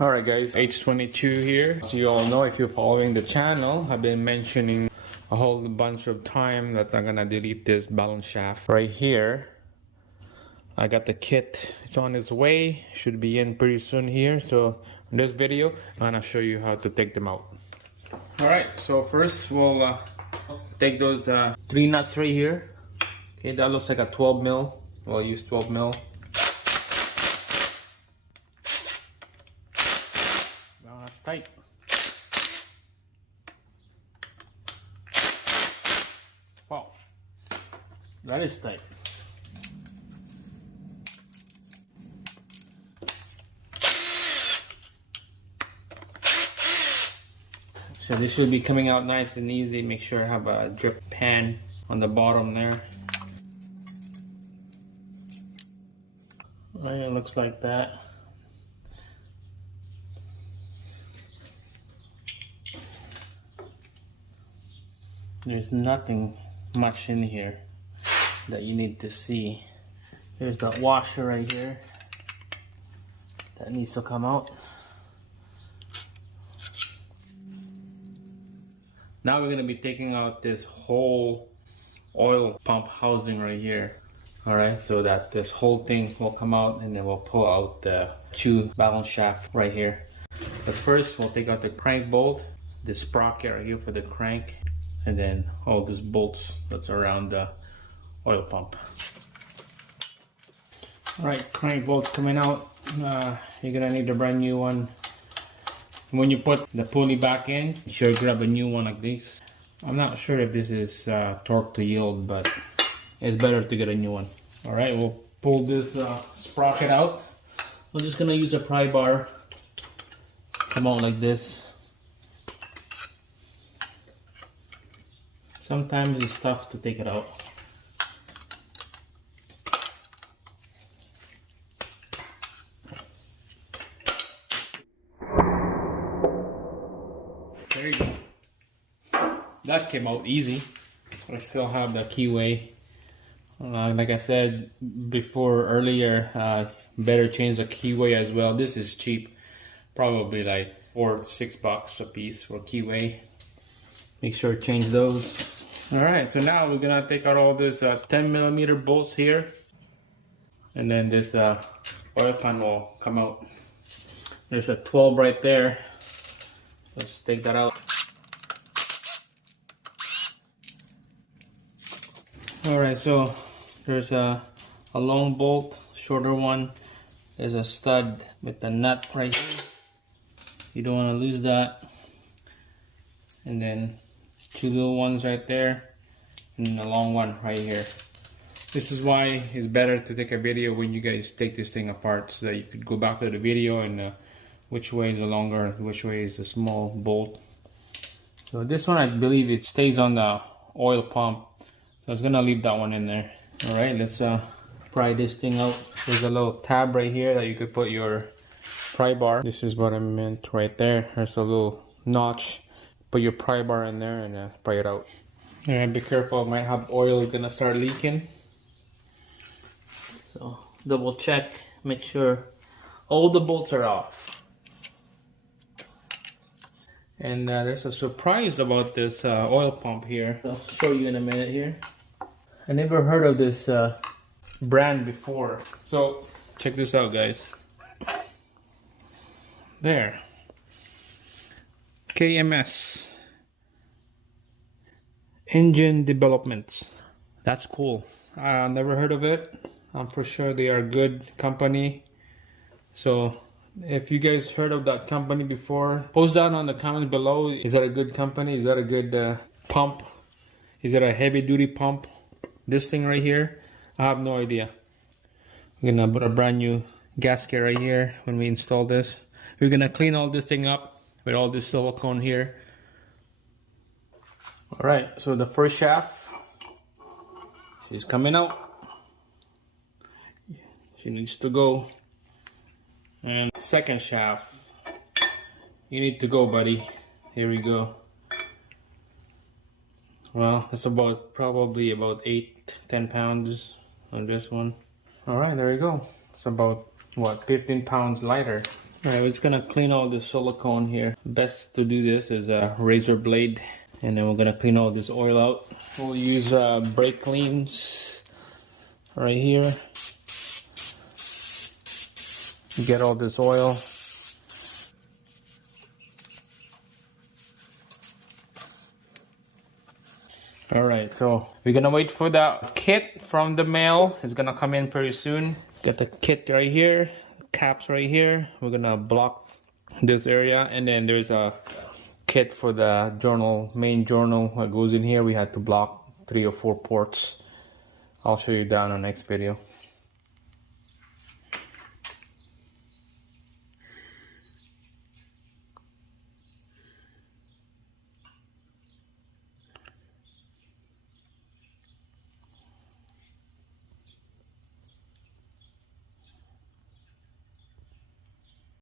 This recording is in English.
Alright guys, H22 here. So you all know, if you're following the channel, I've been mentioning a whole bunch of time that I'm gonna delete this balance shaft right here. I got the kit, it's on its way, should be in pretty soon here. So in this video, I'm gonna show you how to take them out. Alright, so first we'll take those 3 nuts right here. Okay, that looks like a 12 mil. We'll use 12 mil. That's tight. Wow, that is tight. So this should be coming out nice and easy. Make sure I have a drip pan on the bottom there. Right, it looks like that. There's nothing much in here that you need to see. There's that washer right here that needs to come out. Now we're going to be taking out this whole oil pump housing right here. Alright, so that this whole thing will come out, and then we'll pull out the 2 balance shaft right here. But first we'll take out the crank bolt, the sprocket right here for the crank, and then all these bolts that's around the oil pump. Alright, crank bolts coming out. You're gonna need a brand new one. When you put the pulley back in, you should grab a new one like this. I'm not sure if this is torque to yield, but it's better to get a new one. Alright, we'll pull this sprocket out. We're just gonna use a pry bar. Come out like this. Sometimes it's tough to take it out. There you go. That came out easy. I still have the keyway. Like I said before earlier, better change the keyway as well. This is cheap, probably like $4 to $6 a piece for keyway. Make sure to change those. Alright, so now we're gonna take out all this 10mm bolts here, and then this oil pan will come out. There's a 12 right there. Let's take that out. Alright, so there's a long bolt, shorter one. There's a stud with the nut right here. You don't want to lose that. And then 2 little ones right there, and a long one right here. This is why it's better to take a video when you guys take this thing apart, so that you could go back to the video and which way is the longer, which way is the small bolt. So this one, I believe it stays on the oil pump, so I was gonna leave that one in there. All right, let's pry this thing out. There's a little tab right here that you could put your pry bar. This is what I meant right there. There's a little notch. Put your pry bar in there and pry it out. And be careful, it might have oil gonna start leaking. So double check, make sure all the bolts are off. And there's a surprise about this oil pump here. I'll show you in a minute here. I never heard of this brand before. So check this out, guys. There. KMS. Engine Developments. That's cool. I never heard of it. I'm for sure they are a good company. So if you guys heard of that company before, post down on the comments below. Is that a good company? Is that a good pump? Is it a heavy duty pump? This thing right here, I have no idea. I'm gonna put a brand new gasket right here when we install this. We're gonna clean all this thing up with all this silicone here. All right, so the first shaft, she's coming out. She needs to go. And second shaft, you need to go, buddy. Here we go. Well, that's probably about 8-10 pounds on this one. All right, there you go. It's about what, 15 pounds lighter. Alright, we're just gonna clean all this silicone here. Best to do this is a razor blade, and then we're gonna clean all this oil out. We'll use brake cleans right here. Get all this oil. Alright, so we're gonna wait for the kit from the mail. It's gonna come in pretty soon. Got the kit right here, caps right here. We're gonna block this area, and then there's a kit for the journal, main journal that goes in here. We had to block 3 or 4 ports. I'll show you that on the next video.